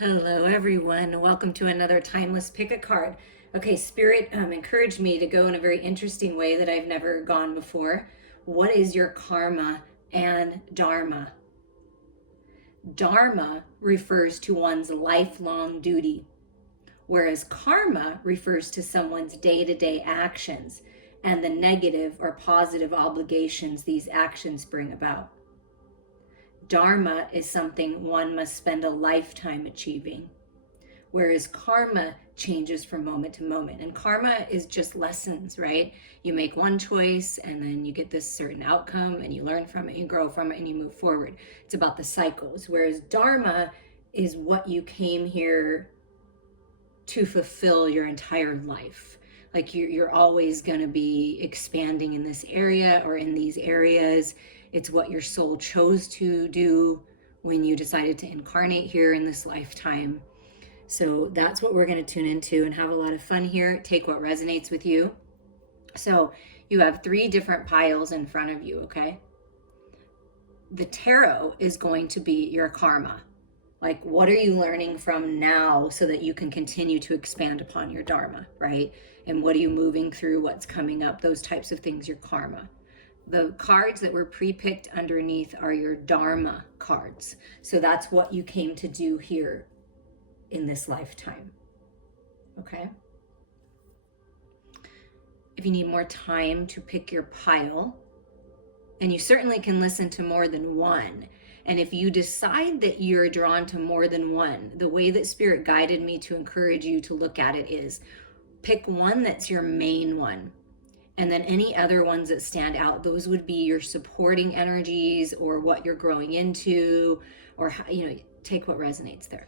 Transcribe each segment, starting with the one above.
Hello, everyone. Welcome to another Timeless Pick a Card. Okay, Spirit encouraged me to go in a very interesting way that I've never gone before. What is your karma and dharma? Dharma refers to one's lifelong duty, whereas karma refers to someone's day to day actions and the negative or positive obligations these actions bring about. Dharma is something one must spend a lifetime achieving, whereas karma changes from moment to moment. And karma is just lessons, right? You make one choice and then you get this certain outcome and you learn from it, you grow from it, and you move forward. It's about the cycles. Whereas dharma is what you came here to fulfill your entire life. Like you're always going to be expanding in this area or in these areas. It's what your soul chose to do when you decided to incarnate here in this lifetime. So that's what we're going to tune into and have a lot of fun here. Take what resonates with you. So you have 3 different piles in front of you, okay? The tarot is going to be your karma. Like, what are you learning from now so that you can continue to expand upon your dharma, right? And what are you moving through? What's coming up? Those types of things, your karma. The cards that were pre-picked underneath are your dharma cards. So that's what you came to do here in this lifetime. Okay? If you need more time to pick your pile, and you certainly can listen to more than one. And if you decide that you're drawn to more than one, the way that Spirit guided me to encourage you to look at it is pick one that's your main one. And then any other ones that stand out, those would be your supporting energies or what you're growing into, or, take what resonates there.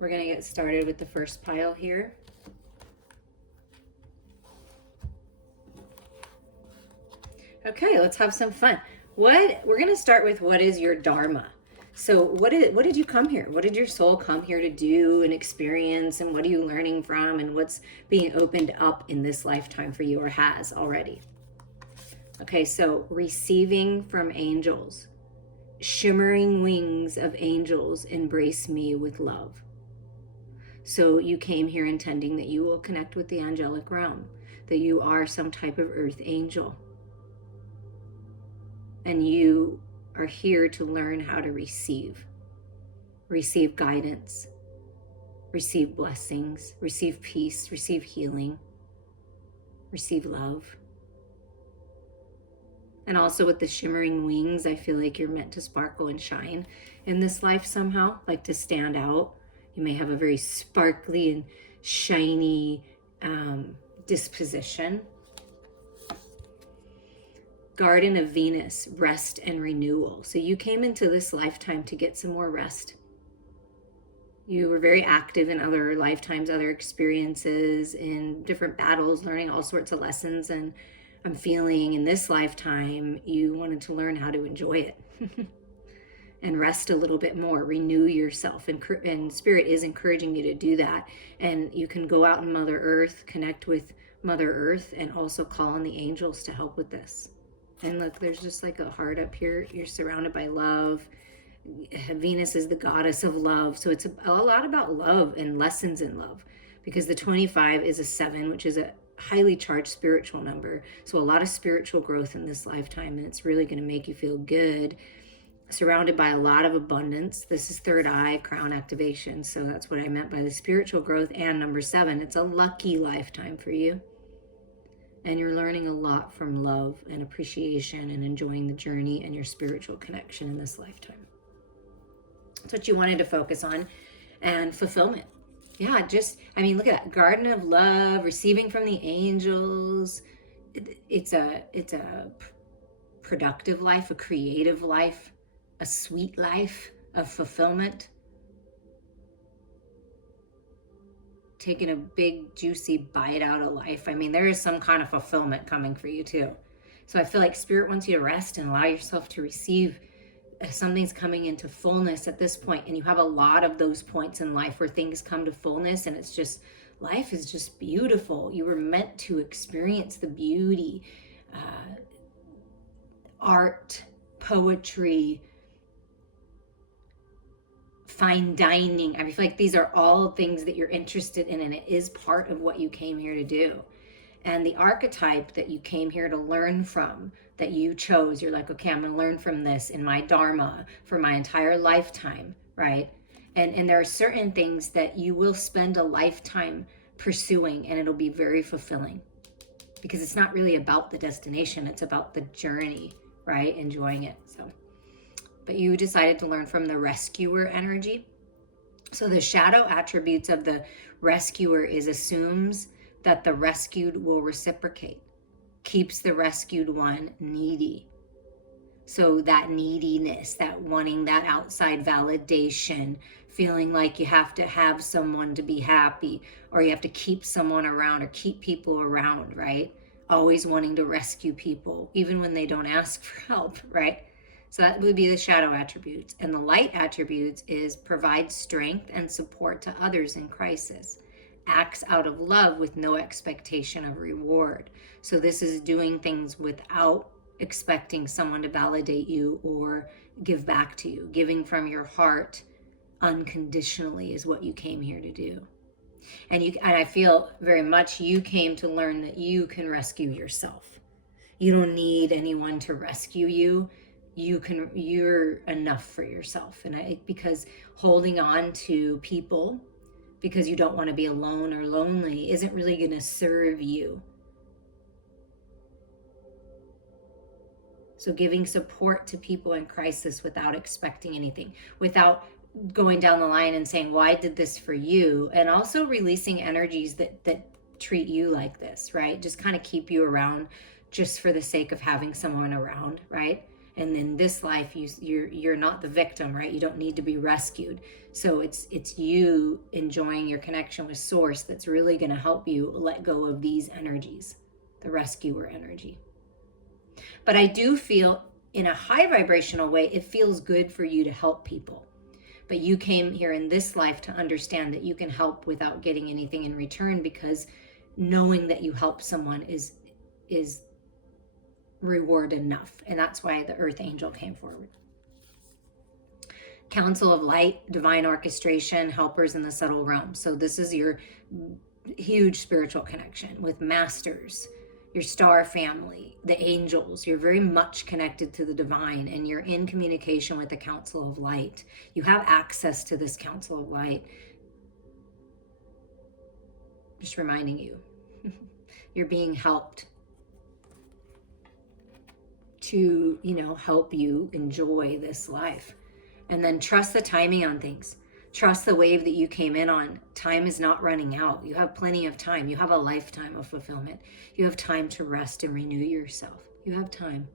We're going to get started with the first pile here. Okay, let's have some fun. We're going to start with what is your dharma. So what did you come here? What did your soul come here to do and experience, and what are you learning from, and what's being opened up in this lifetime for you or has already? Okay, so receiving from angels. Shimmering wings of angels embrace me with love. So you came here intending that you will connect with the angelic realm, that you are some type of earth angel. And you are here to learn how to receive guidance, receive blessings, receive peace, receive healing, receive love. And also with the shimmering wings, I feel like you're meant to sparkle and shine in this life somehow, like to stand out. You may have a very sparkly and shiny disposition. Garden of Venus, rest and renewal. So you came into this lifetime to get some more rest. You were very active in other lifetimes, other experiences, in different battles, learning all sorts of lessons. And I'm feeling in this lifetime, you wanted to learn how to enjoy it and rest a little bit more, renew yourself. And Spirit is encouraging you to do that. And you can go out in Mother Earth, connect with Mother Earth, and also call on the angels to help with this. And look, there's just like a heart up here. You're surrounded by love. Venus is the goddess of love. So it's a lot about love and lessons in love, because the 25 is a 7, which is a highly charged spiritual number. So a lot of spiritual growth in this lifetime, and it's really going to make you feel good. Surrounded by a lot of abundance. This is third eye, crown activation. So that's what I meant by the spiritual growth. And number 7, it's a lucky lifetime for you. And you're learning a lot from love and appreciation and enjoying the journey and your spiritual connection in this lifetime. That's what you wanted to focus on. And fulfillment. Yeah, look at that. Garden of love, receiving from the angels. It's a productive life, a creative life, a sweet life of fulfillment. Taking a big juicy bite out of life. There is some kind of fulfillment coming for you too. So I feel like Spirit wants you to rest and allow yourself to receive. Something's coming into fullness at this point, and you have a lot of those points in life where things come to fullness, and it's just, life is just beautiful. You were meant to experience the beauty, art, poetry, fine dining. I feel like these are all things that you're interested in, and it is part of what you came here to do. And the archetype that you came here to learn from, that you chose, you're like, okay, I'm going to learn from this in my Dharma for my entire lifetime, right? And there are certain things that you will spend a lifetime pursuing, and it'll be very fulfilling, because it's not really about the destination, it's about the journey, right? Enjoying it. So, but you decided to learn from the rescuer energy. So the shadow attributes of the rescuer assumes that the rescued will reciprocate, keeps the rescued one needy. So that neediness, that wanting that outside validation, feeling like you have to have someone to be happy, or you have to keep someone around or keep people around, right? Always wanting to rescue people, even when they don't ask for help, right? So that would be the shadow attributes. And the light attributes is provide strength and support to others in crisis. Acts out of love with no expectation of reward. So this is doing things without expecting someone to validate you or give back to you. Giving from your heart unconditionally is what you came here to do. And I feel very much you came to learn that you can rescue yourself. You don't need anyone to rescue you. You're enough for yourself. And because holding on to people because you don't want to be alone or lonely isn't really going to serve you. So giving support to people in crisis without expecting anything, without going down the line and saying, well, I did this for you, and also releasing energies that treat you like this, right? Just kind of keep you around just for the sake of having someone around, right? And in this life, you're not the victim, right? You don't need to be rescued. So it's you enjoying your connection with Source that's really going to help you let go of these energies, the rescuer energy. But I do feel in a high vibrational way, it feels good for you to help people. But you came here in this life to understand that you can help without getting anything in return, because knowing that you help someone is reward enough. And that's why the Earth Angel came forward. Council of Light, divine orchestration, helpers in the subtle realm. So this is your huge spiritual connection with masters, your star family, the angels. You're very much connected to the divine, and you're in communication with the Council of Light. You have access to this Council of Light. Just reminding you, you're being helped to, help you enjoy this life. And then trust the timing on things. Trust the wave that you came in on. Time is not running out. You have plenty of time. You have a lifetime of fulfillment. You have time to rest and renew yourself. You have time.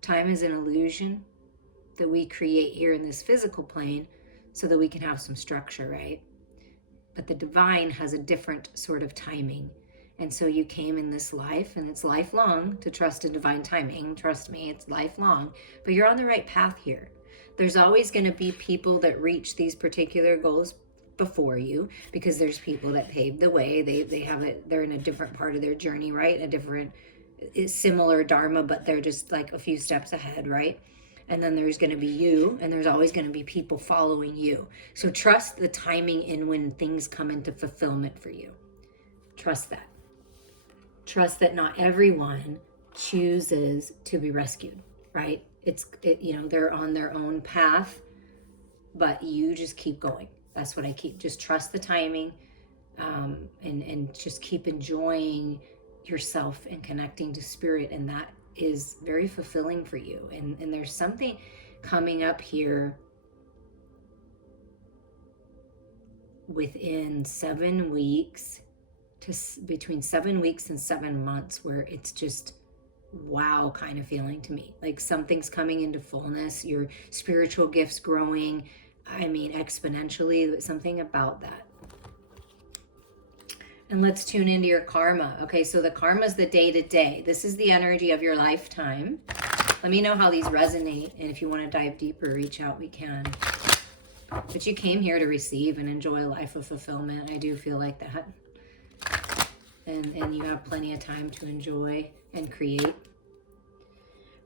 Time is an illusion that we create here in this physical plane so that we can have some structure, right? But the divine has a different sort of timing. And so you came in this life, and it's lifelong to trust in divine timing. Trust me, it's lifelong. But you're on the right path here. There's always going to be people that reach these particular goals before you, because there's people that paved the way. They're in a different part of their journey, right? A different, similar Dharma, but they're just like a few steps ahead, right? And then there's going to be you, and there's always going to be people following you. So trust the timing in when things come into fulfillment for you. Trust that. Trust that not everyone chooses to be rescued, right? They're on their own path, but you just keep going. That's what just trust the timing, and just keep enjoying yourself and connecting to spirit. And that is very fulfilling for you. And there's something coming up here within 7 weeks between 7 weeks and 7 months, where it's just wow kind of feeling to me. Like something's coming into fullness, your spiritual gifts growing, exponentially, but something about that. And let's tune into your karma. Okay, so the karma is the day-to-day. This is the energy of your lifetime. Let me know how these resonate, and if you want to dive deeper, reach out, we can. But you came here to receive and enjoy a life of fulfillment. I do feel like that. And you have plenty of time to enjoy and create.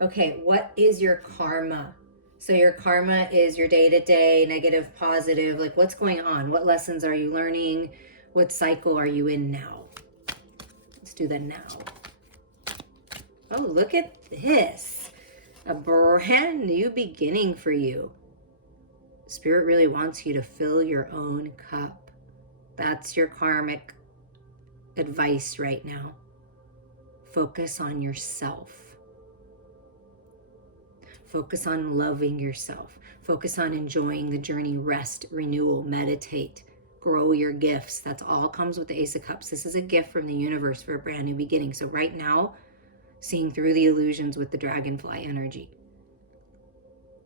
Okay, what is your karma? So your karma is your day-to-day, negative, positive. Like, what's going on? What lessons are you learning? What cycle are you in now? Let's do the now. Oh, look at this. A brand new beginning for you. Spirit really wants you to fill your own cup. That's your karmic advice right now. Focus on yourself. Focus on loving yourself. Focus on enjoying the journey. Rest, renewal, meditate, grow your gifts. That's all comes with the Ace of Cups. This is a gift from the universe for a brand new beginning. So right now, seeing through the illusions with the dragonfly energy.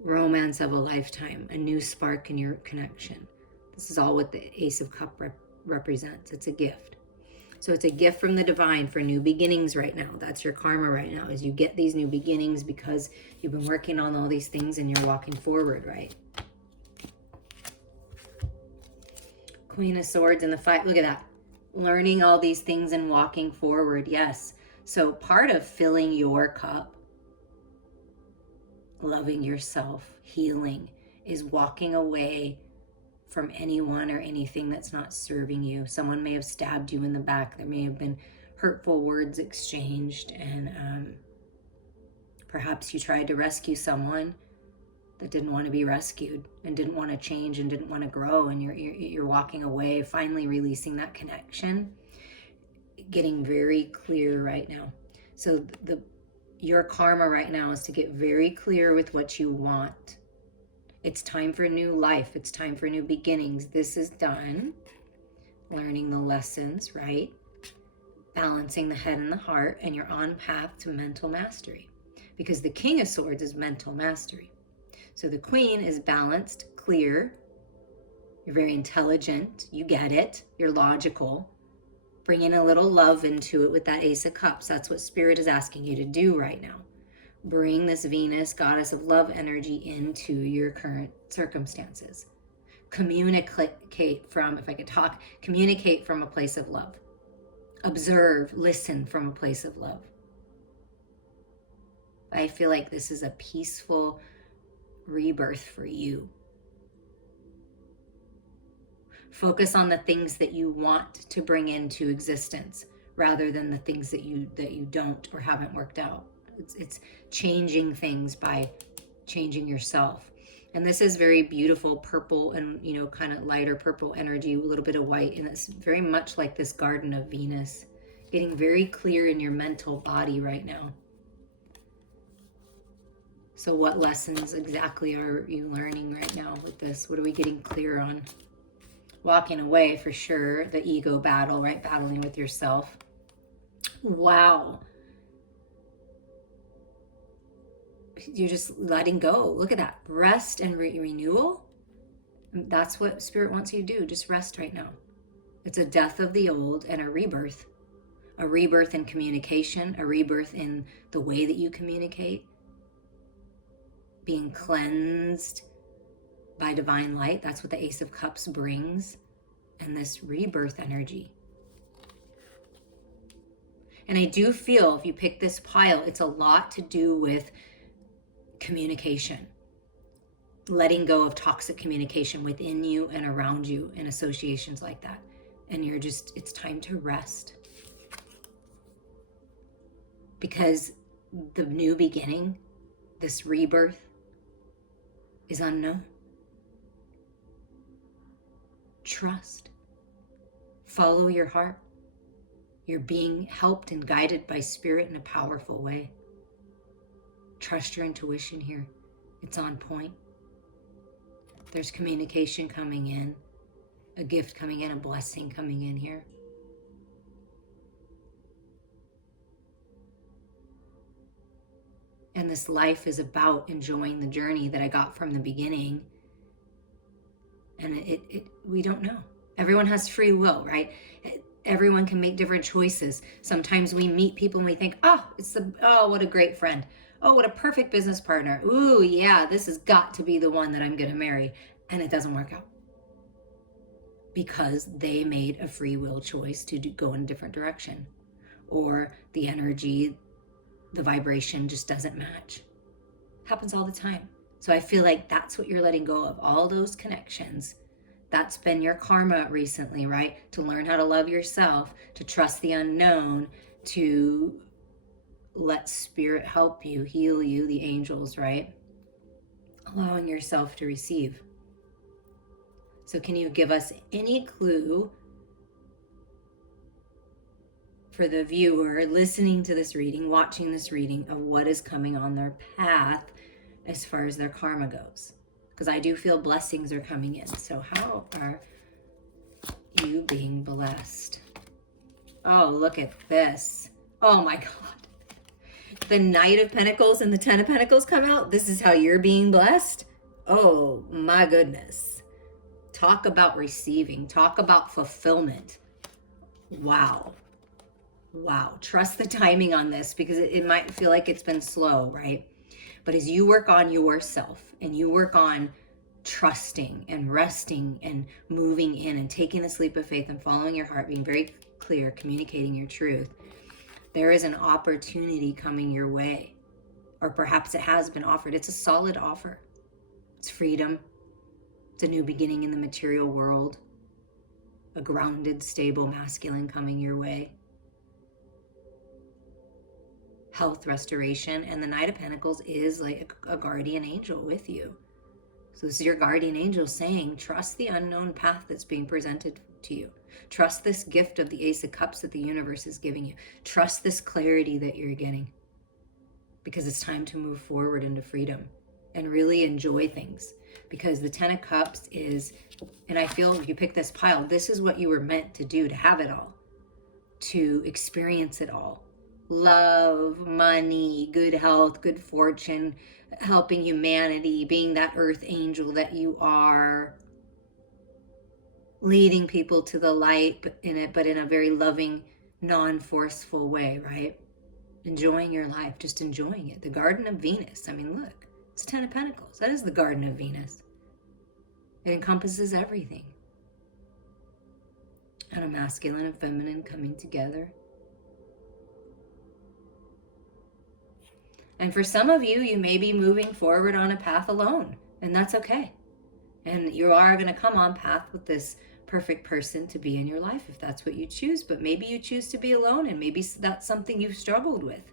Romance of a lifetime, a new spark in your connection. This is all what the Ace of Cups represents. It's a gift. So it's a gift from the divine for new beginnings right now. That's your karma right now, is you get these new beginnings because you've been working on all these things and you're walking forward, right? Queen of Swords and the Five. Look at that. Learning all these things and walking forward. Yes. So part of filling your cup, loving yourself, healing, is walking away from anyone or anything that's not serving you. Someone may have stabbed you in the back. There may have been hurtful words exchanged, and perhaps you tried to rescue someone that didn't want to be rescued and didn't want to change and didn't want to grow, and you're walking away, finally releasing that connection, getting very clear right now. So your karma right now is to get very clear with what you want. It's time for new life. It's time for new beginnings. This is done. Learning the lessons, right? Balancing the head and the heart, and you're on path to mental mastery. Because the King of Swords is mental mastery. So the Queen is balanced, clear. You're very intelligent. You get it. You're logical. Bring in a little love into it with that Ace of Cups. That's what Spirit is asking you to do right now. Bring this Venus, goddess of love energy, into your current circumstances. Communicate from, if I could talk, communicate from a place of love. Observe, listen from a place of love. I feel like this is a peaceful rebirth for you. Focus on the things that you want to bring into existence rather than the things that you don't or haven't worked out. It's changing things by changing yourself. And this is very beautiful purple and, kind of lighter purple energy, a little bit of white. And it's very much like this Garden of Venus, getting very clear in your mental body right now. So what lessons exactly are you learning right now with this? What are we getting clear on? Walking away for sure, the ego battle, right? Battling with yourself. Wow. You're just letting go. Look at that. Rest and renewal. That's what Spirit wants you to do. Just rest right now. It's a death of the old and a rebirth. A rebirth in communication, a rebirth in the way that you communicate. Being cleansed by divine light. That's what the Ace of Cups brings. And this rebirth energy. And I do feel if you pick this pile, it's a lot to do with communication, letting go of toxic communication within you and around you in associations like that. And it's time to rest. Because the new beginning, this rebirth, is unknown. Trust. Follow your heart. You're being helped and guided by Spirit in a powerful way. Trust your intuition here. It's on point. There's communication coming in, a gift coming in, a blessing coming in here. And this life is about enjoying the journey that I got from the beginning. And we don't know. Everyone has free will, right? Everyone can make different choices. Sometimes we meet people and we think, oh, what a great friend. Oh, what a perfect business partner. Ooh, yeah, this has got to be the one that I'm going to marry. And it doesn't work out. Because they made a free will choice to go in a different direction. Or the energy, the vibration just doesn't match. Happens all the time. So I feel like that's what you're letting go of, all those connections. That's been your karma recently, right? To learn how to love yourself, to trust the unknown, to let spirit help you, heal you, the angels, right? Allowing yourself to receive. So can you give us any clue for the viewer listening to this reading, watching this reading, of what is coming on their path as far as their karma goes? Because I do feel blessings are coming in. So how are you being blessed? Oh, look at this. Oh my God. The Knight of Pentacles and the Ten of Pentacles come out. This is how you're being blessed. Oh my goodness. Talk about receiving. Talk about fulfillment. Wow. Wow. Trust the timing on this, because it might feel like it's been slow, right? But as you work on yourself and you work on trusting and resting and moving in and taking the leap of faith and following your heart, being very clear, communicating your truth, there is an opportunity coming your way. Or perhaps it has been offered. It's a solid offer. It's freedom. It's a new beginning in the material world. A grounded, stable masculine coming your way. Health restoration. And the Knight of Pentacles is like a guardian angel with you. So this is your guardian angel saying, trust the unknown path that's being presented to you. Trust this gift of the Ace of Cups that the universe is giving you. Trust this clarity that you're getting, because it's time to move forward into freedom and really enjoy things. Because the Ten of Cups is, and I feel if you pick this pile, this is what you were meant to do, to have it all, to experience it all. Love, money, good health, good fortune, helping humanity, being that earth angel that you are, leading people to the light, but in a very loving, non-forceful way, right? Enjoying your life, just enjoying it. The Garden of Venus. I mean, look, it's Ten of Pentacles. That is the Garden of Venus. It encompasses everything. And a masculine and feminine coming together. And for some of you, you may be moving forward on a path alone, and that's okay. And you are going to come on path with this perfect person to be in your life if that's what you choose. But maybe you choose to be alone, and maybe that's something you've struggled with.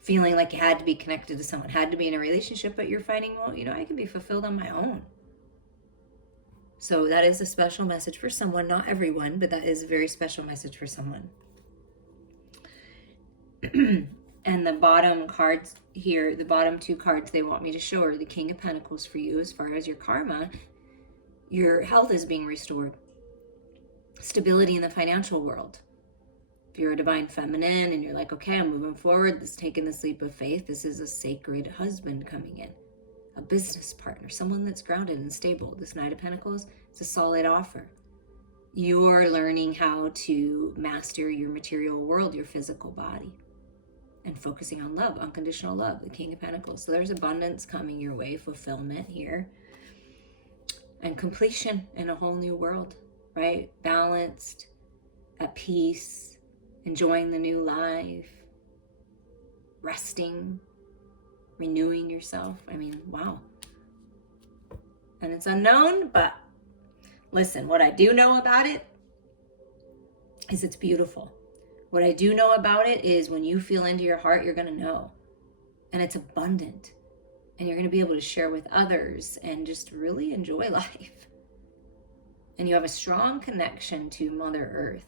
Feeling like you had to be connected to someone, had to be in a relationship, but you're finding, well, I can be fulfilled on my own. So that is a special message for someone, not everyone, but that is a very special message for someone. And the bottom cards here, the bottom two cards they want me to show are the King of Pentacles for you. As far as your karma, your health is being restored. Stability in the financial world. If you're a divine feminine and you're like, okay, I'm moving forward, taking this leap of faith, this is a sacred husband coming in. A business partner, someone that's grounded and stable. This Knight of Pentacles, it's a solid offer. You're learning how to master your material world, your physical body. And focusing on love, unconditional love, the King of Pentacles. So there's abundance coming your way, fulfillment here. And completion in a whole new world, right? Balanced, at peace, enjoying the new life, resting, renewing yourself. I mean, wow. And it's unknown, but listen, what I do know about it is it's beautiful. What I do know about it is when you feel into your heart, you're going to know. And it's abundant. And you're going to be able to share with others and just really enjoy life. And you have a strong connection to Mother Earth.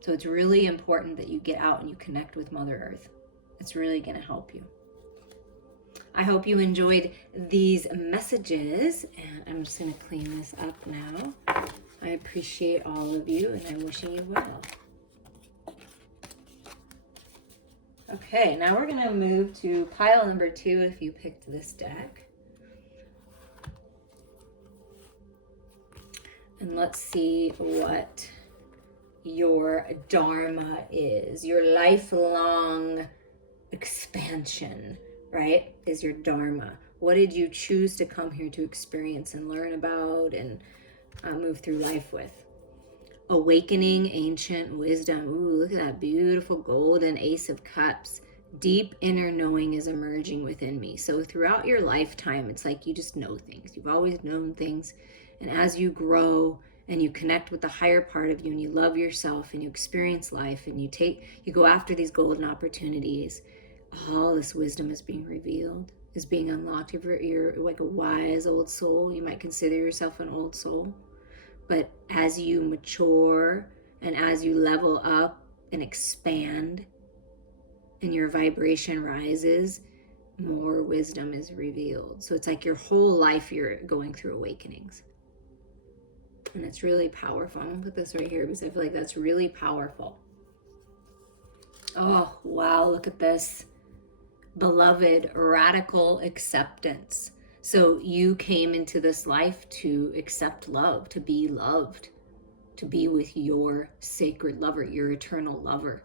So it's really important that you get out and you connect with Mother Earth. It's really going to help you. I hope you enjoyed these messages. And I'm just going to clean this up now. I appreciate all of you and I'm wishing you well. Okay, now we're going to move to pile number 2 if you picked this deck. And let's see what your Dharma is. Your lifelong expansion, right, is your Dharma. What did you choose to come here to experience and learn about and move through life with? Awakening ancient wisdom. Ooh, look at that beautiful golden Ace of Cups. Deep inner knowing is emerging within me. So throughout your lifetime, it's like you just know things. You've always known things. And as you grow and you connect with the higher part of you and you love yourself and you experience life and you go after these golden opportunities, all this wisdom is being revealed, is being unlocked. You're like a wise old soul. You might consider yourself an old soul. But as you mature and as you level up and expand, and your vibration rises, more wisdom is revealed. So it's like your whole life you're going through awakenings. And it's really powerful. I'm going to put this right here because I feel like that's really powerful. Oh, wow, look at this. Beloved, radical acceptance. So you came into this life to accept love, to be loved, to be with your sacred lover, your eternal lover.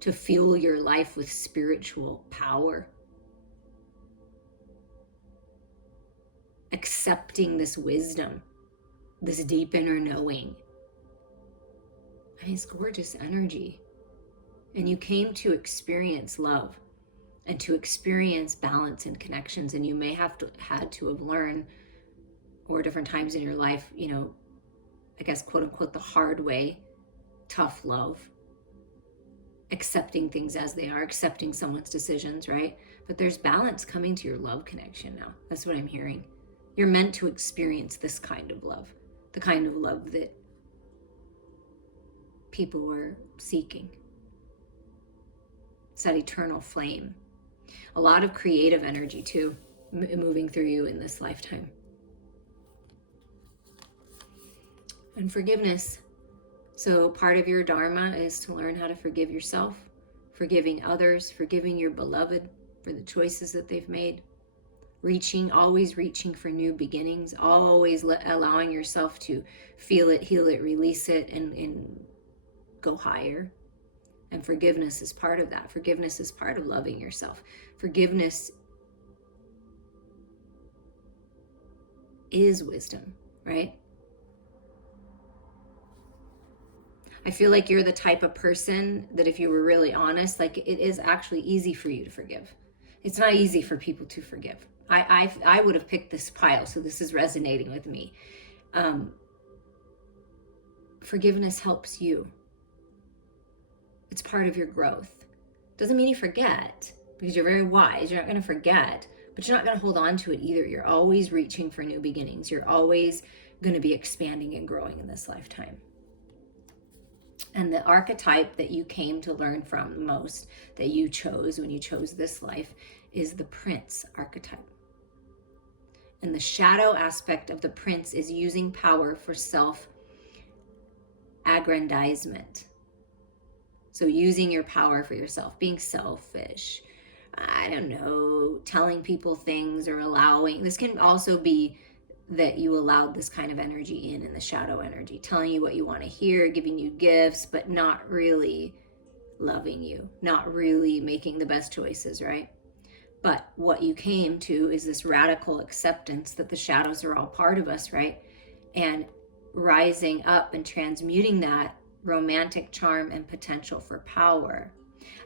To fuel your life with spiritual power. Accepting this wisdom, this deep inner knowing. I mean, it's gorgeous energy. And you came to experience love and to experience balance and connections. And you may have had to have learned, or different times in your life, I guess, quote unquote, the hard way, tough love. Accepting things as they are, accepting someone's decisions, right? But there's balance coming to your love connection now. That's what I'm hearing. You're meant to experience this kind of love, the kind of love that people were seeking. It's that eternal flame. A lot of creative energy too, moving through you in this lifetime. And forgiveness. So part of your Dharma is to learn how to forgive yourself, forgiving others, forgiving your beloved for the choices that they've made, always reaching for new beginnings, always allowing yourself to feel it, heal it, release it, and go higher. And forgiveness is part of that. Forgiveness is part of loving yourself. Forgiveness is wisdom, right? I feel like you're the type of person that if you were really honest, like it is actually easy for you to forgive. It's not easy for people to forgive. I would have picked this pile, so this is resonating with me. Forgiveness helps you. It's part of your growth. Doesn't mean you forget, because you're very wise. You're not going to forget, but you're not going to hold on to it either. You're always reaching for new beginnings. You're always going to be expanding and growing in this lifetime. And the archetype that you came to learn from the most, that you chose when you chose this life, is the prince archetype. And the shadow aspect of the prince is using power for self-aggrandizement. So using your power for yourself, being selfish, I don't know, telling people things or allowing. This can also be that you allowed this kind of energy in the shadow energy, telling you what you want to hear, giving you gifts, but not really loving you, not really making the best choices, right? But what you came to is this radical acceptance that the shadows are all part of us, right? And rising up and transmuting that romantic charm and potential for power.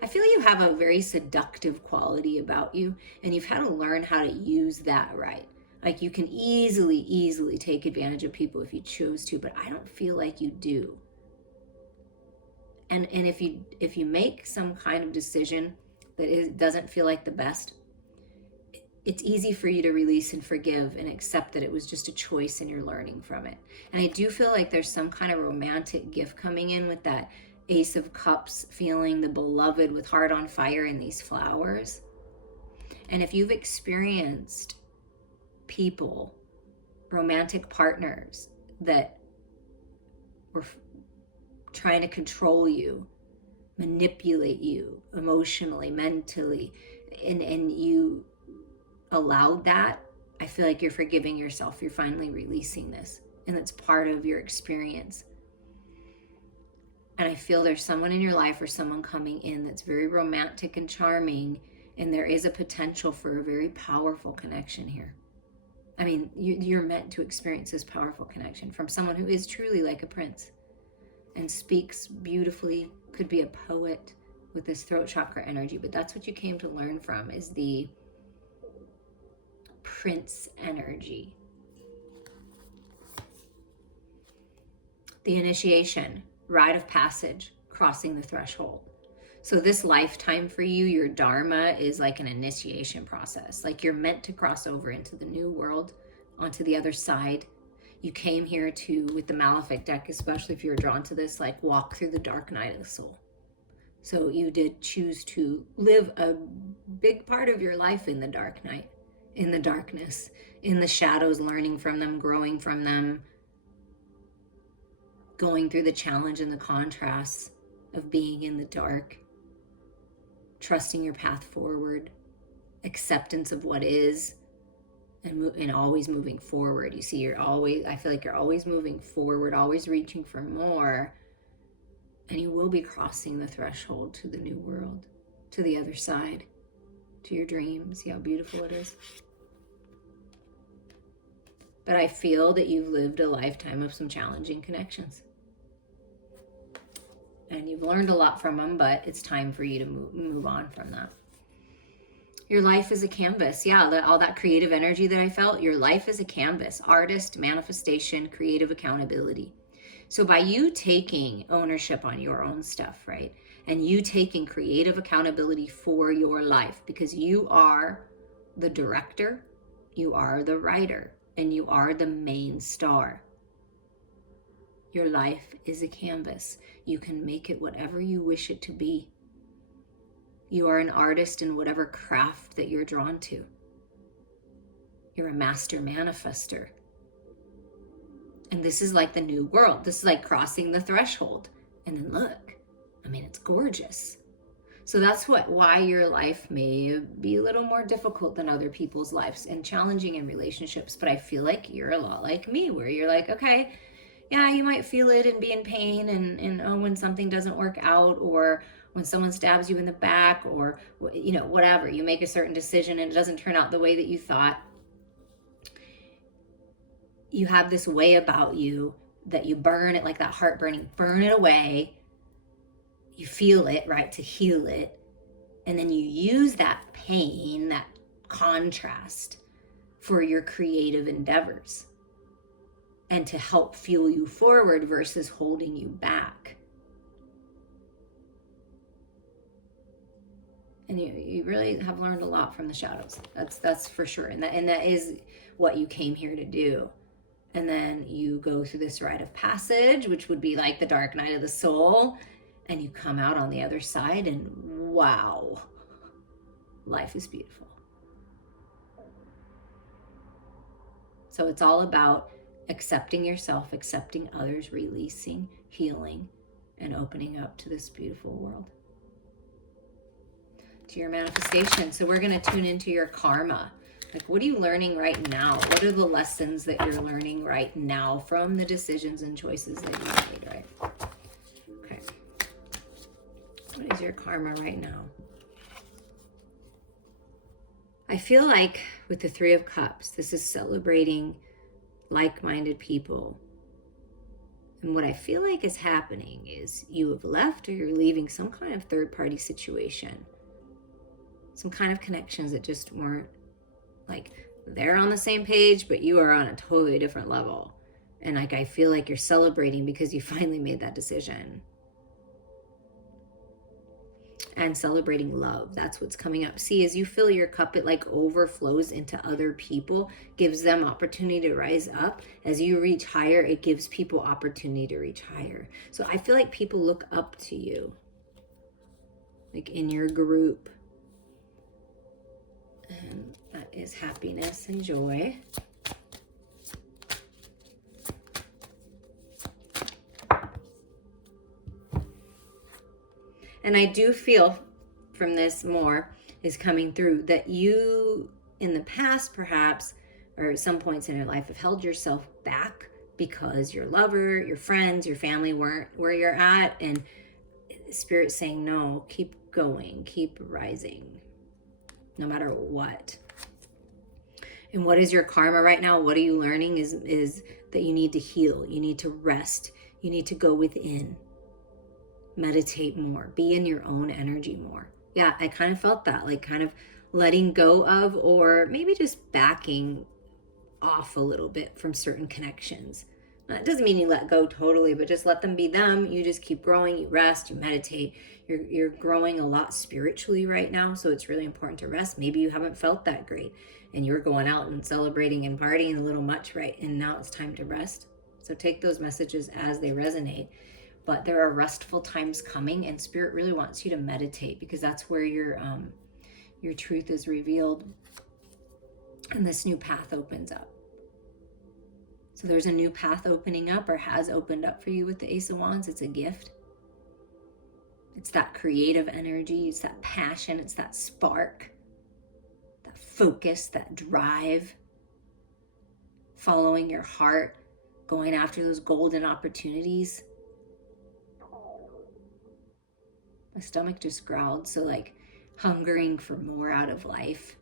I feel you have a very seductive quality about you, and you've had to learn how to use that right. Like you can easily take advantage of people if you choose to, but I don't feel like you do. And if you make some kind of decision that doesn't feel like the best, it's easy for you to release and forgive and accept that it was just a choice and you're learning from it. And I do feel like there's some kind of romantic gift coming in with that Ace of Cups, feeling the beloved with heart on fire in these flowers. And if you've experienced people, romantic partners that were trying to control you, manipulate you emotionally, mentally, and you allowed that, I feel like you're forgiving yourself. You're finally releasing this, and it's part of your experience. And I feel there's someone in your life or someone coming in that's very romantic and charming, and there is a potential for a very powerful connection here. I mean, you're meant to experience this powerful connection from someone who is truly like a prince and speaks beautifully, could be a poet, with this throat chakra energy, but that's what you came to learn from, is the Prince energy. The initiation, rite of passage, crossing the threshold. So this lifetime for you, your Dharma is like an initiation process. Like you're meant to cross over into the new world, onto the other side. You came here to, with the Malefic deck, especially if you were drawn to this, like walk through the dark night of the soul. So you did choose to live a big part of your life in the dark night, in the darkness, in the shadows, learning from them, growing from them, going through the challenge and the contrasts of being in the dark, trusting your path forward, acceptance of what is, and always moving forward. You see, I feel like you're always moving forward, always reaching for more, and you will be crossing the threshold to the new world, to the other side, to your dreams. See how beautiful it is? But I feel that you've lived a lifetime of some challenging connections. And you've learned a lot from them, but it's time for you to move on from that. Your life is a canvas. Yeah, all that creative energy that I felt, your life is a canvas. Artist, manifestation, creative accountability. So by you taking ownership on your own stuff, right? And you taking creative accountability for your life, because you are the director, you are the writer, and you are the main star. Your life is a canvas. You can make it whatever you wish it to be. You are an artist in whatever craft that you're drawn to. You're a master manifester. And this is like the new world. This is like crossing the threshold. And then look, I mean, it's gorgeous. So that's why your life may be a little more difficult than other people's lives and challenging in relationships. But I feel like you're a lot like me, where you're like, okay, yeah, you might feel it and be in pain and oh, when something doesn't work out, or when someone stabs you in the back, or, you know, whatever, you make a certain decision and it doesn't turn out the way that you thought. You have this way about you that you burn it, like that heart burning, burn it away. You feel it, right, to heal it. And then you use that pain, that contrast, for your creative endeavors and to help fuel you forward versus holding you back. And you really have learned a lot from the shadows. That's for sure. And that is what you came here to do. And then you go through this rite of passage, which would be like the dark night of the soul. And you come out on the other side and wow, life is beautiful. So it's all about accepting yourself, accepting others, releasing, healing, and opening up to this beautiful world. To your manifestation. So we're going to tune into your karma. Like, what are you learning right now? What are the lessons that you're learning right now from the decisions and choices that you made, right? Okay. What is your karma right now? I feel like with the Three of Cups, this is celebrating like-minded people. And what I feel like is happening is you have left or you're leaving some kind of third-party situation. Some kind of connections that just weren't, like, they're on the same page, but you are on a totally different level. And like, I feel like you're celebrating because you finally made that decision. And celebrating love, that's what's coming up. See, as you fill your cup, it like overflows into other people, gives them opportunity to rise up. As you reach higher, it gives people opportunity to reach higher. So I feel like people look up to you, like in your group. And that is happiness and joy. And I do feel from this more is coming through that you in the past perhaps, or at some points in your life, have held yourself back because your lover, your friends, your family weren't where you're at. And Spirit's saying, no, keep going, keep rising, no matter what. And what is your karma right now? What are you learning is that you need to heal. You need to rest. You need to go within. meditate more, be in your own energy more. Yeah, I kind of felt that, like kind of letting go of, or maybe just backing off a little bit from certain connections. It doesn't mean you let go totally, but just let them be them. You just keep growing, you rest, you meditate. You're growing a lot spiritually right now, so it's really important to rest. Maybe you haven't felt that great and you're going out and celebrating and partying a little much, right? And now it's time to rest. So take those messages as they resonate. But there are restful times coming, and Spirit really wants you to meditate, because that's where your truth is revealed and this new path opens up. So there's a new path opening up, or has opened up for you with the Ace of Wands. It's a gift. It's that creative energy. It's that passion. It's that spark, that focus, that drive, following your heart, going after those golden opportunities. My stomach just growled. So like hungering for more out of life,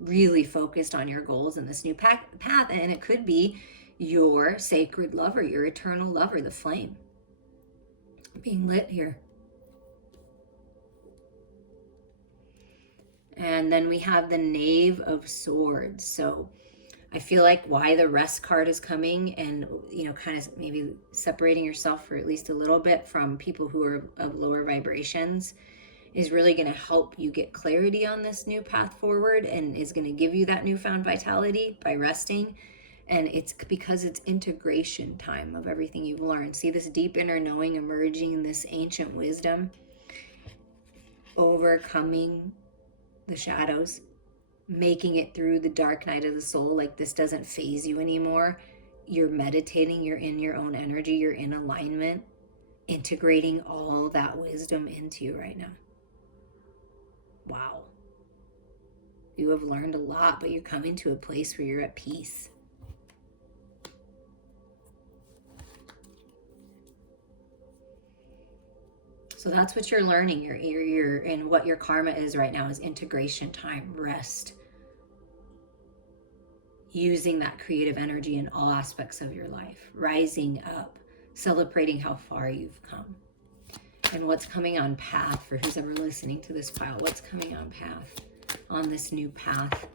really focused on your goals in this new path. And it could be your sacred lover, your eternal lover, the flame being lit here. And then we have the Knave of Swords. So I feel like why the rest card is coming, and, you know, kind of maybe separating yourself for at least a little bit from people who are of lower vibrations, is really going to help you get clarity on this new path forward, and is going to give you that newfound vitality by resting. And it's because it's integration time of everything you've learned. See this deep inner knowing emerging in this ancient wisdom, overcoming the shadows, making it through the dark night of the soul. Like this doesn't phase you anymore. You're meditating, you're in your own energy, you're in alignment, integrating all that wisdom into you right now. Wow. You have learned a lot, but you're coming to a place where you're at peace. So that's what you're learning. You're and what your karma is right now is integration time, rest. Using that creative energy in all aspects of your life, rising up, celebrating how far you've come. And what's coming on path for who's ever listening to this pile, what's coming on path, on this new path.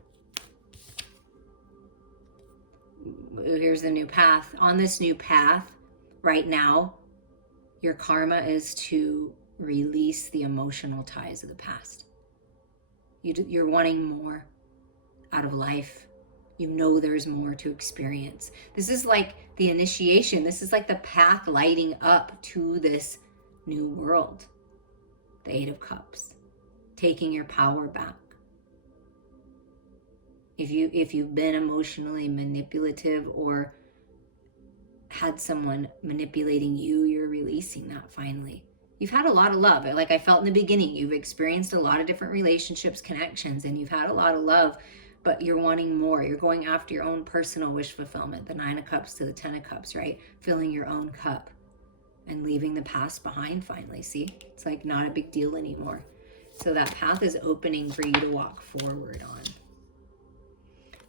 Here's the new path. On this new path, right now, your karma is to release the emotional ties of the past. You're wanting more out of life. You know there's more to experience. This is like the initiation. This is like the path lighting up to this new world. The Eight of Cups. Taking your power back. If you've been emotionally manipulative or had someone manipulating you, you're releasing that finally. You've had a lot of love. Like I felt in the beginning, you've experienced a lot of different relationships, connections, and you've had a lot of love, but you're wanting more. You're going after your own personal wish fulfillment, the Nine of Cups to the Ten of Cups, right? Filling your own cup and leaving the past behind finally. See, it's like not a big deal anymore. So that path is opening for you to walk forward on.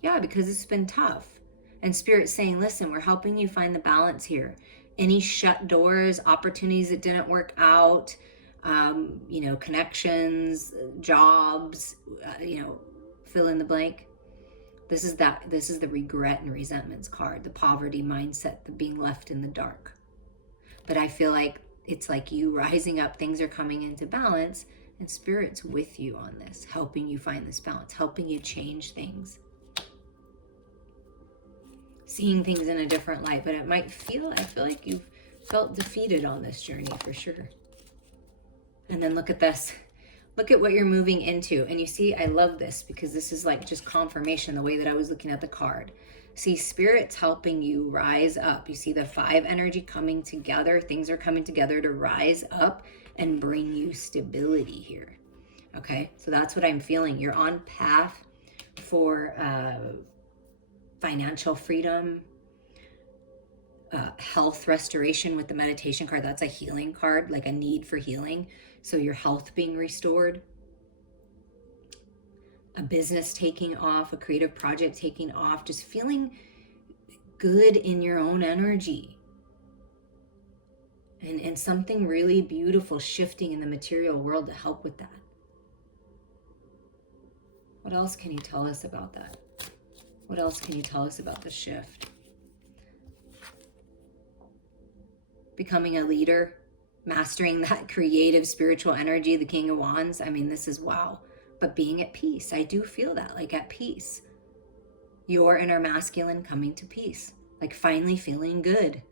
Yeah, because it's been tough. And Spirit's saying, listen, we're helping you find the balance here. Any shut doors, opportunities that didn't work out, connections, jobs, fill in the blank. This is the regret and resentments card, the poverty mindset, the being left in the dark. But I feel like it's like you rising up, things are coming into balance, and Spirit's with you on this, helping you find this balance, helping you change things. Seeing things in a different light, but I feel like you've felt defeated on this journey for sure. And then look at this. Look at what you're moving into. And you see, I love this because this is like just confirmation the way that I was looking at the card. See, Spirit's helping you rise up. You see the 5 energy coming together. Things are coming together to rise up and bring you stability here. Okay, so that's what I'm feeling. You're on path for financial freedom, health restoration with the meditation card. That's a healing card, like a need for healing. So your health being restored, a business taking off, a creative project taking off, just feeling good in your own energy. and something really beautiful shifting in the material world to help with that. What else can you tell us about that? What else can you tell us about the shift? Becoming a leader, mastering that creative spiritual energy, the King of Wands. I mean, this is wow. But being at peace, I do feel that, like at peace. Your inner masculine coming to peace, like finally feeling good,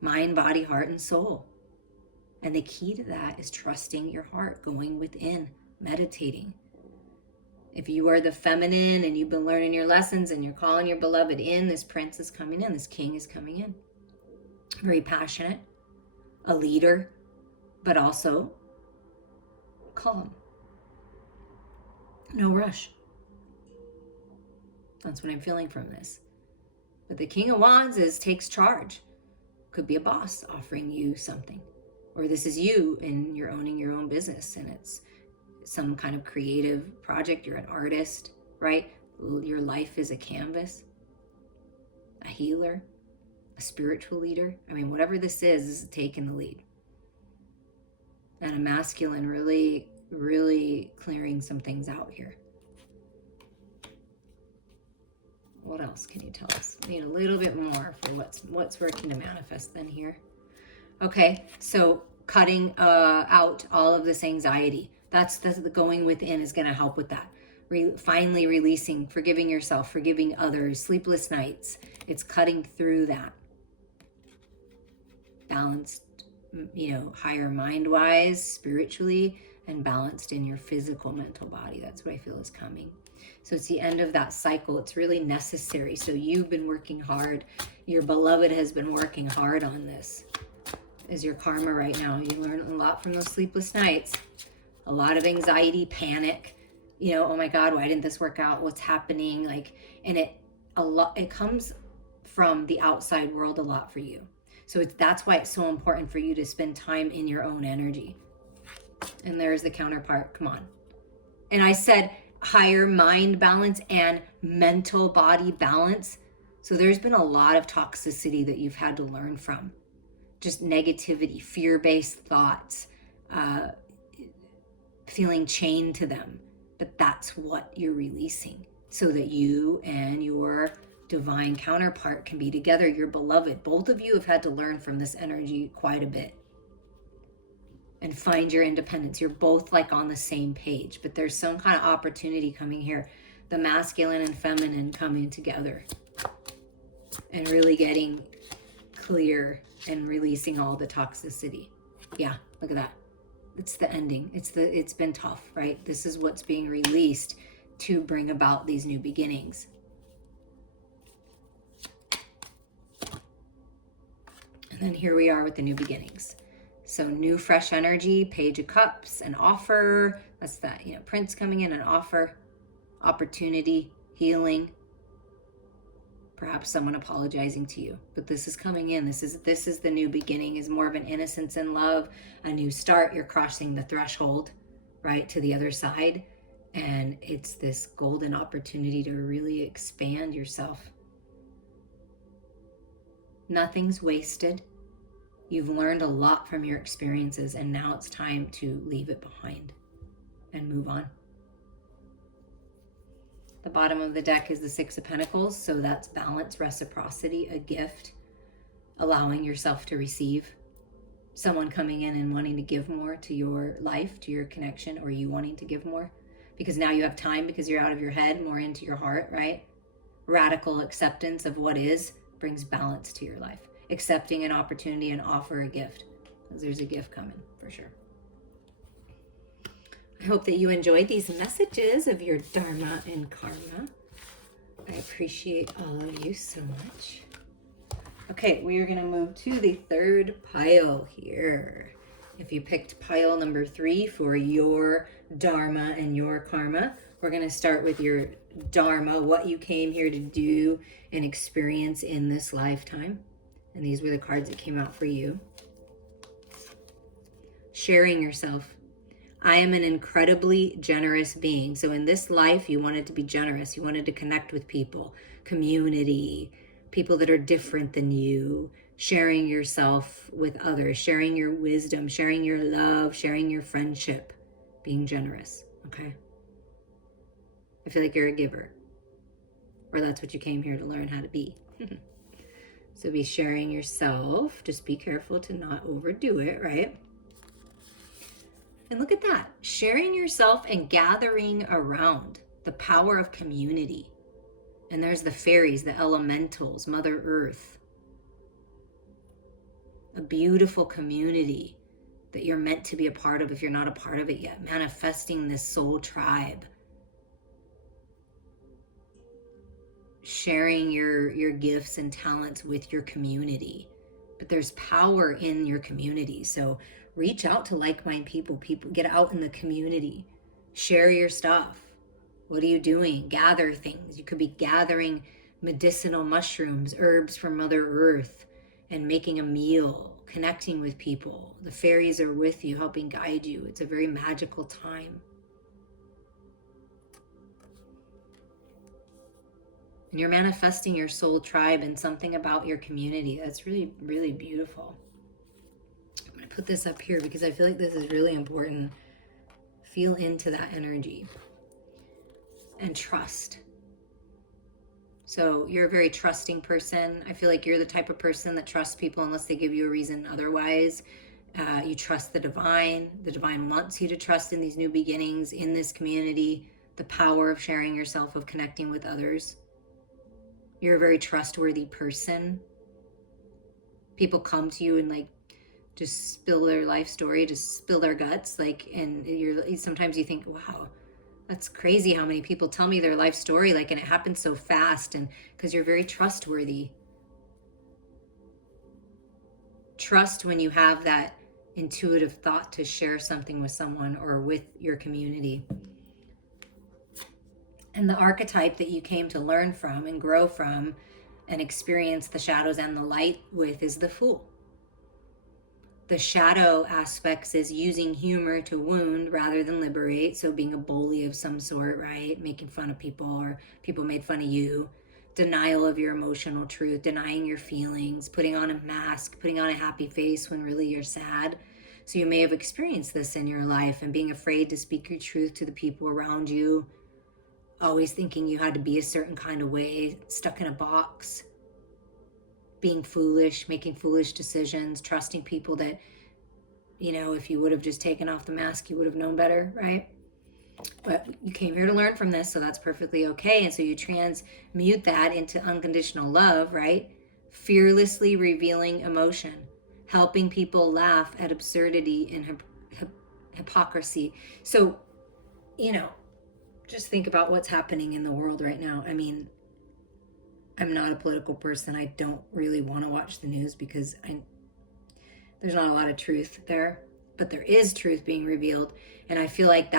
mind, body, heart, and soul. And the key to that is trusting your heart, going within, meditating. If you are the feminine and you've been learning your lessons and you're calling your beloved in, this prince is coming in, this king is coming in. Very passionate, a leader, but also calm. No rush. That's what I'm feeling from this. But the King of Wands takes charge. Could be a boss offering you something. Or this is you and you're owning your own business and it's some kind of creative project. You're an artist, right? Your life is a canvas, a healer, a spiritual leader. I mean, whatever this is taking the lead. And a masculine really, really clearing some things out here. What else can you tell us? I need a little bit more for what's working to manifest then here. Okay, so cutting out all of this anxiety. That's the going within is going to help with that. Finally releasing, forgiving yourself, forgiving others, sleepless nights. It's cutting through that. Balanced, higher mind-wise, spiritually, and balanced in your physical, mental body. That's what I feel is coming. So it's the end of that cycle. It's really necessary. So you've been working hard. Your beloved has been working hard on this. Is your karma right now. You learn a lot from those sleepless nights. A lot of anxiety, panic. Oh my God, why didn't this work out? What's happening? And it comes from the outside world a lot for you. So that's why it's so important for you to spend time in your own energy. And there's the counterpart. Come on. And I said higher mind balance and mental body balance. So there's been a lot of toxicity that you've had to learn from. Just negativity, fear-based thoughts, feeling chained to them. But that's what you're releasing so that you and your divine counterpart can be together, your beloved. Both of you have had to learn from this energy quite a bit and find your independence. You're both on the same page, but there's some kind of opportunity coming here. The masculine and feminine coming together and really getting clear and releasing all the toxicity. Yeah, look at that. It's the ending. It's been tough, right? This is what's being released to bring about these new beginnings. And then here we are with the new beginnings. So new fresh energy, Page of Cups, an offer. That's that, Prince coming in, an offer, opportunity, healing. Perhaps someone apologizing to you, but this is coming in. This is the new beginning, is more of an innocence in love, a new start. You're crossing the threshold, right, to the other side. And it's this golden opportunity to really expand yourself. Nothing's wasted. You've learned a lot from your experiences, and now it's time to leave it behind and move on. The bottom of the deck is the Six of Pentacles, so that's balance, reciprocity, a gift, allowing yourself to receive. Someone coming in and wanting to give more to your life, to your connection, or you wanting to give more. Because now you have time, because you're out of your head, more into your heart, right? Radical acceptance of what is brings balance to your life. Accepting an opportunity and offer a gift, because there's a gift coming for sure. I hope that you enjoyed these messages of your Dharma and Karma. I appreciate all of you so much. Okay, we are going to move to the third pile here. If you picked pile number 3 for your Dharma and your Karma, we're going to start with your Dharma, what you came here to do and experience in this lifetime. And these were the cards that came out for you. Sharing yourself. I am an incredibly generous being. So in this life, you wanted to be generous. You wanted to connect with people, community, people that are different than you, sharing yourself with others, sharing your wisdom, sharing your love, sharing your friendship, being generous, okay? I feel like you're a giver, or that's what you came here to learn how to be. So be sharing yourself. Just be careful to not overdo it, right? And look at that, sharing yourself and gathering around, the power of community. And there's the fairies, the elementals, Mother Earth. A beautiful community that you're meant to be a part of if you're not a part of it yet. Manifesting this soul tribe. Sharing your gifts and talents with your community. But there's power in your community. So reach out to like-minded people. Get out in the community. Share your stuff. What are you doing? Gather things. You could be gathering medicinal mushrooms, herbs from Mother Earth, and making a meal, connecting with people. The fairies are with you, helping guide you. It's a very magical time. And you're manifesting your soul tribe and something about your community. That's really, really beautiful. I'm going to put this up here because I feel like this is really important. Feel into that energy. And trust. So you're a very trusting person. I feel like you're the type of person that trusts people unless they give you a reason otherwise. You trust the divine. The divine wants you to trust in these new beginnings, in this community, the power of sharing yourself, of connecting with others. You're a very trustworthy person. People come to you and like just spill their life story, just spill their guts, like, and sometimes you think, wow, that's crazy how many people tell me their life story, like, and it happens so fast. And because you're very trustworthy. Trust when you have that intuitive thought to share something with someone or with your community. And the archetype that you came to learn from and grow from and experience the shadows and the light with is the Fool. The shadow aspects is using humor to wound rather than liberate. So being a bully of some sort, right? Making fun of people or people made fun of you. Denial of your emotional truth, denying your feelings, putting on a mask, putting on a happy face when really you're sad. So you may have experienced this in your life and being afraid to speak your truth to the people around you. Always thinking you had to be a certain kind of way, stuck in a box. Being foolish, making foolish decisions, trusting people that, you know, if you would have just taken off the mask, you would have known better, right? But you came here to learn from this, so that's perfectly okay. And so you transmute that into unconditional love, right? Fearlessly revealing emotion, helping people laugh at absurdity and hypocrisy. So, you know, just think about what's happening in the world right now. I mean, I'm not a political person. I don't really want to watch the news because there's not a lot of truth there, but there is truth being revealed. And I feel like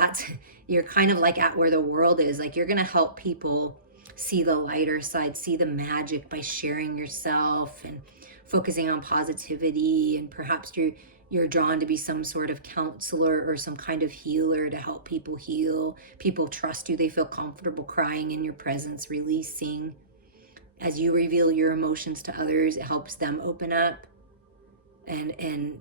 you're kind of like at where the world is. Like you're going to help people see the lighter side, see the magic by sharing yourself and focusing on positivity. And perhaps you're drawn to be some sort of counselor or some kind of healer to help people heal. People trust you. They feel comfortable crying in your presence, releasing. As you reveal your emotions to others, it helps them open up. And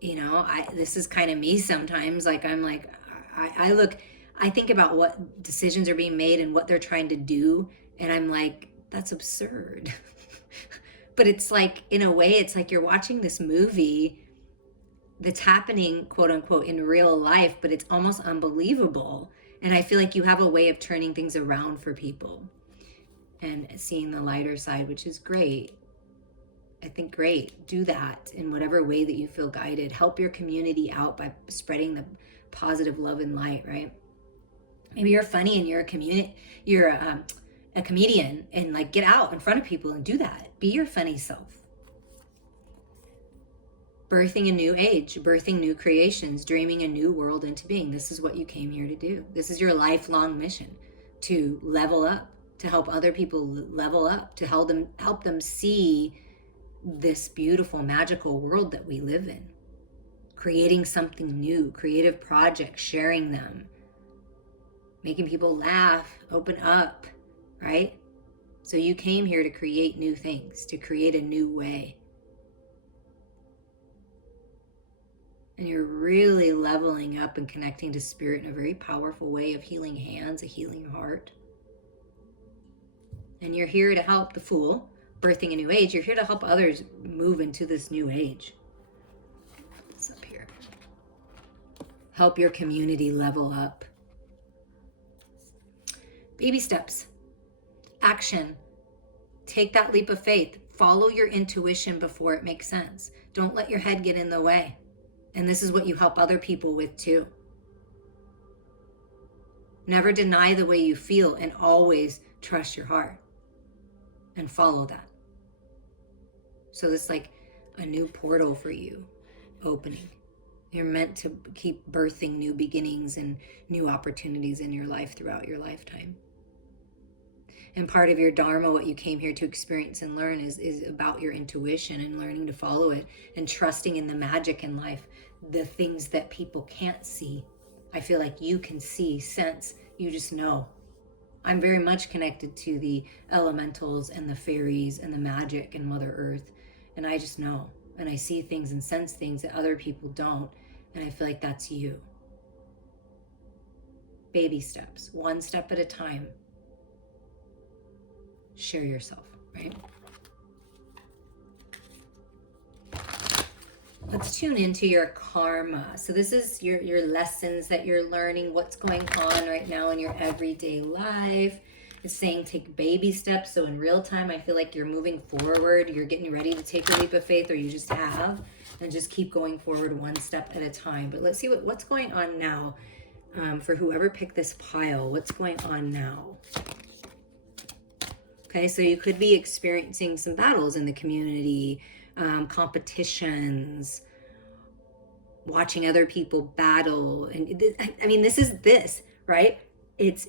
you know, this is kind of me sometimes. Like I'm like, I think about what decisions are being made and what they're trying to do, and I'm like, that's absurd. But it's like, in a way, it's like you're watching this movie that's happening, quote unquote, in real life, but it's almost unbelievable. And I feel like you have a way of turning things around for people and seeing the lighter side, which is great. I think great. Do that in whatever way that you feel guided. Help your community out by spreading the positive love and light, right? Maybe you're funny and you're a comedian, and like get out in front of people and do that. Be your funny self. Birthing a new age, birthing new creations, dreaming a new world into being. This is what you came here to do. This is your lifelong mission, to level up, to help other people level up, to help them see this beautiful, magical world that we live in. Creating something new, creative projects, sharing them, making people laugh, open up, right? So you came here to create new things, to create a new way. And you're really leveling up and connecting to spirit in a very powerful way of healing hands, a healing heart. And you're here to help the Fool, birthing a new age. You're here to help others move into this new age. It's up here. Help your community level up. Baby steps. Action. Take that leap of faith. Follow your intuition before it makes sense. Don't let your head get in the way. And this is what you help other people with too. Never deny the way you feel and always trust your heart and follow that. So it's like a new portal for you opening. You're meant to keep birthing new beginnings and new opportunities in your life throughout your lifetime. And part of your Dharma, what you came here to experience and learn is about your intuition and learning to follow it and trusting in the magic in life, the things that people can't see. I feel like you can see, sense, you just know. I'm very much connected to the elementals and the fairies and the magic and Mother Earth. And I just know. And I see things and sense things that other people don't. And I feel like that's you. Baby steps, one step at a time. Share yourself, right? Let's tune into your karma. So this is your lessons that you're learning, what's going on right now in your everyday life. It's saying take baby steps. So in real time, I feel like you're moving forward. You're getting ready to take a leap of faith, or you just have. And just keep going forward one step at a time. But let's see what's going on now for whoever picked this pile. What's going on now? Okay, so you could be experiencing some battles in the community, competitions, watching other people battle. And this is this, right? It's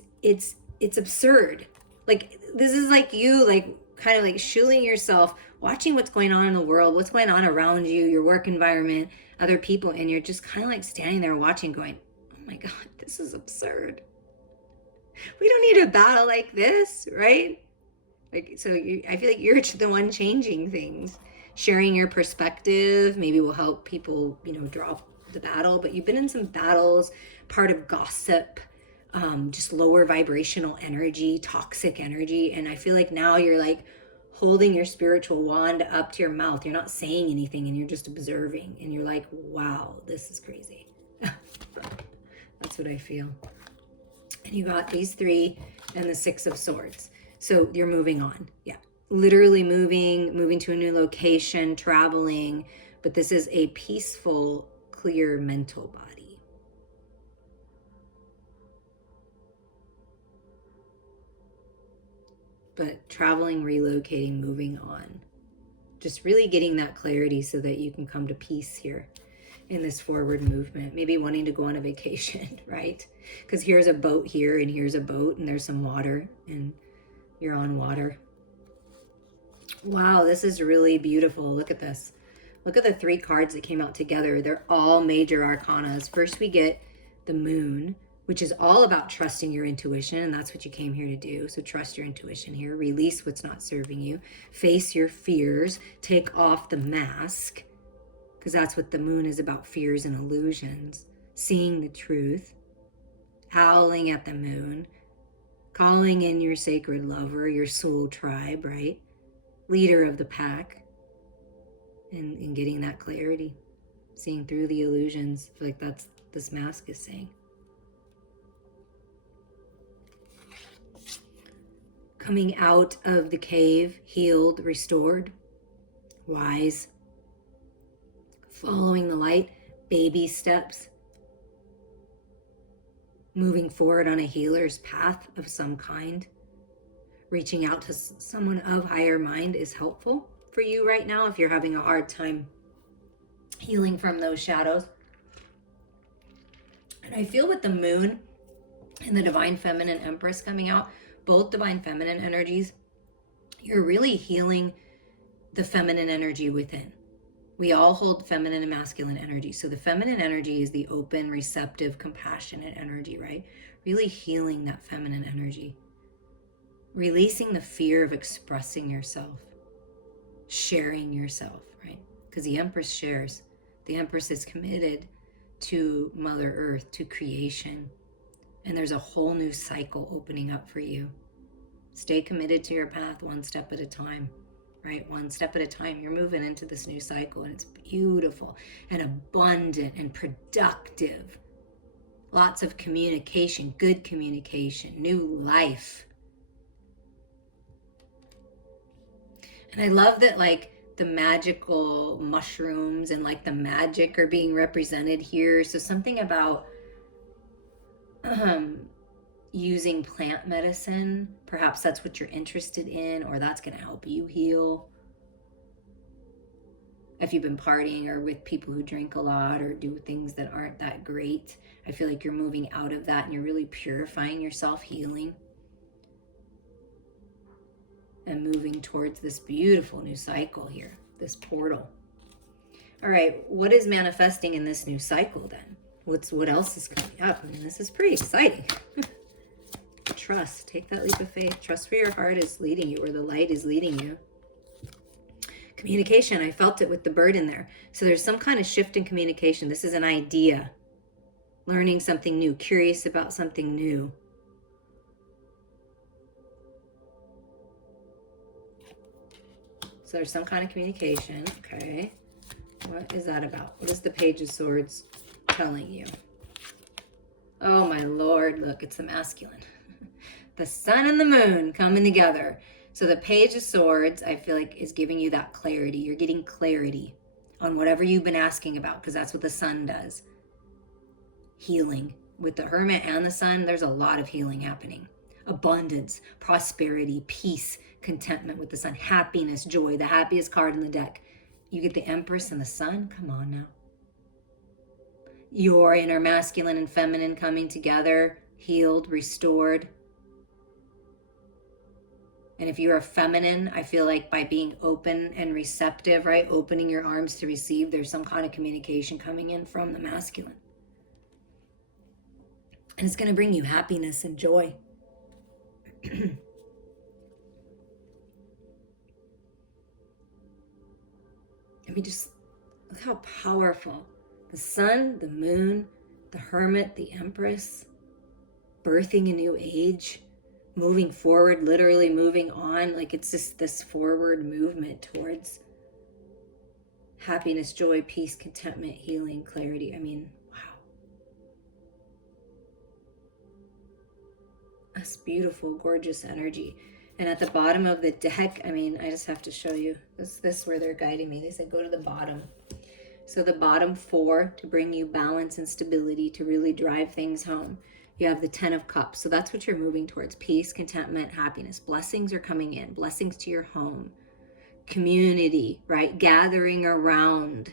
absurd. Like, this is like you, like, kind of like shooing yourself, watching what's going on in the world, what's going on around you, your work environment, other people, and you're just kind of like standing there watching going, oh my God, this is absurd. We don't need a battle like this, right? Like, so I feel like you're the one changing things. Sharing your perspective maybe will help people, drop the battle. But you've been in some battles, part of gossip, just lower vibrational energy, toxic energy. And I feel like now you're like holding your spiritual wand up to your mouth. You're not saying anything and you're just observing. And you're like, wow, this is crazy. That's what I feel. And you got these 3 and the 6 of Swords. So you're moving on. Yeah. Literally moving to a new location, traveling. But this is a peaceful, clear mental body. But traveling, relocating, moving on. Just really getting that clarity so that you can come to peace here in this forward movement. Maybe wanting to go on a vacation, right? Because here's a boat here and here's a boat and there's some water and you're on water. Wow, this is really beautiful. Look at this. Look at the 3 cards that came out together. They're all major arcanas. First, we get the Moon, which is all about trusting your intuition, and that's what you came here to do. So trust your intuition here. Release what's not serving you. Face your fears. Take off the mask, because that's what the Moon is about, fears and illusions. Seeing the truth. Howling at the moon. Calling in your sacred lover, your soul tribe, right? Leader of the pack. And getting that clarity. Seeing through the illusions. I feel like that's this mask is saying. Coming out of the cave, healed, restored, wise. Following the light, baby steps. Moving forward on a healer's path of some kind. Reaching out to someone of higher mind is helpful for you right now if you're having a hard time healing from those shadows. And I feel with the Moon and the Divine Feminine Empress coming out, both Divine Feminine energies, you're really healing the feminine energy within. We all hold feminine and masculine energy. So the feminine energy is the open, receptive, compassionate energy, right? Really healing that feminine energy. Releasing the fear of expressing yourself, sharing yourself, right? Because the Empress shares. The Empress is committed to Mother Earth, to creation. And there's a whole new cycle opening up for you. Stay committed to your path one step at a time, right? One step at a time. You're moving into this new cycle, and it's beautiful and abundant and productive. Lots of communication, good communication, new life. And I love that, like, the magical mushrooms and like the magic are being represented here. So something about using plant medicine, perhaps that's what you're interested in, or that's going to help you heal. If you've been partying or with people who drink a lot or do things that aren't that great, I feel like you're moving out of that and you're really purifying yourself, healing, and moving towards this beautiful new cycle here, this portal. All right, what is manifesting in this new cycle then? What else is coming up? I mean, this is pretty exciting. Trust. Take that leap of faith. Trust where your heart is leading you, where the light is leading you. Communication. I felt it with the bird in there. So there's some kind of shift in communication. This is an idea. Learning something new. Curious about something new. So there's some kind of communication. Okay. What is that about? What is the Page of Swords telling you? Oh my Lord. Look, it's the masculine. The sun and the moon coming together. So the Page of Swords, I feel like, is giving you that clarity. You're getting clarity on whatever you've been asking about, because that's what the sun does. Healing. With the Hermit and the Sun, there's a lot of healing happening. Abundance, prosperity, peace, contentment with the Sun, happiness, joy, the happiest card in the deck. You get the Empress and the Sun. Come on now. Your inner masculine and feminine coming together, healed, restored. And if you're a feminine, I feel like by being open and receptive, right? Opening your arms to receive, there's some kind of communication coming in from the masculine. And it's going to bring you happiness and joy. I mean, just look how powerful. The sun, the moon, the Hermit, the Empress, birthing a new age. Moving forward, literally moving on. Like, it's just this forward movement towards happiness, joy, peace, contentment, healing, clarity. I mean, wow. That's beautiful, gorgeous energy. And at the bottom of the deck, I mean, I just have to show you. This is where they're guiding me. They said go to the bottom. So the bottom 4 to bring you balance and stability, to really drive things home. You have the 10 of Cups. So that's what you're moving towards. Peace, contentment, happiness. Blessings are coming in. Blessings to your home. Community, right? Gathering around.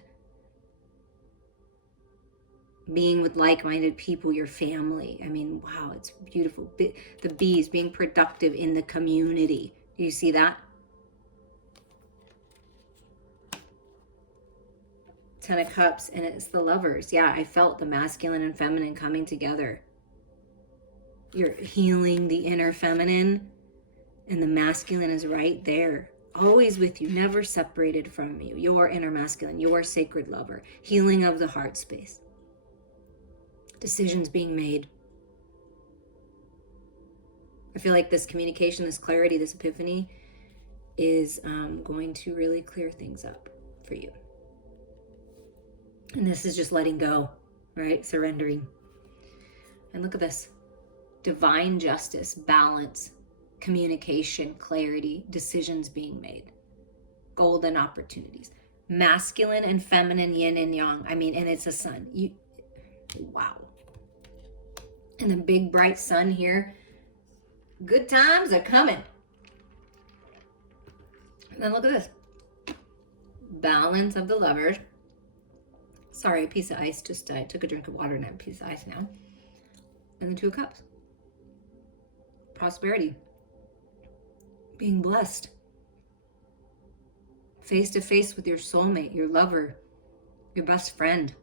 Being with like-minded people, your family. I mean, wow, it's beautiful. The bees, being productive in the community. Do you see that? 10 of Cups, and it's the Lovers. Yeah, I felt the masculine and feminine coming together. You're healing the inner feminine, and the masculine is right there, always with you, never separated from you. Your inner masculine, your sacred lover, healing of the heart space. Decisions being made. I feel like this communication, this clarity, this epiphany is going to really clear things up for you. And this is just letting go, right? Surrendering. And look at this. Divine justice, balance, communication, clarity, decisions being made, golden opportunities, masculine and feminine, yin and yang. I mean, and it's a sun. Wow. And the big bright sun here. Good times are coming. And then look at this. Balance of the Lovers. Sorry, a piece of ice. I took a drink of water and I have a piece of ice now. And the 2 of Cups. Prosperity. Being blessed. Face to face with your soulmate, your lover, your best friend.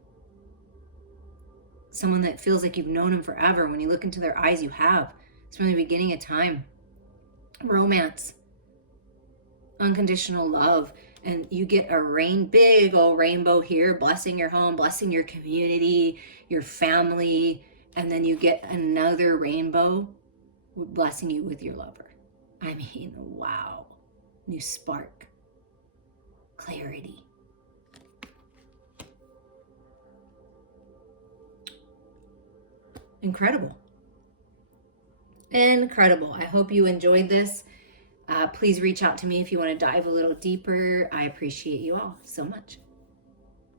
Someone that feels like you've known them forever. When you look into their eyes, you have. It's from the beginning of time. romance, unconditional love, and you get a big old rainbow here, blessing your home, blessing your community, your family, and then you get another rainbow blessing you with your lover. I mean, wow. New spark, clarity. Incredible. Incredible. I hope you enjoyed this. Please reach out to me if you want to dive a little deeper. I appreciate you all so much.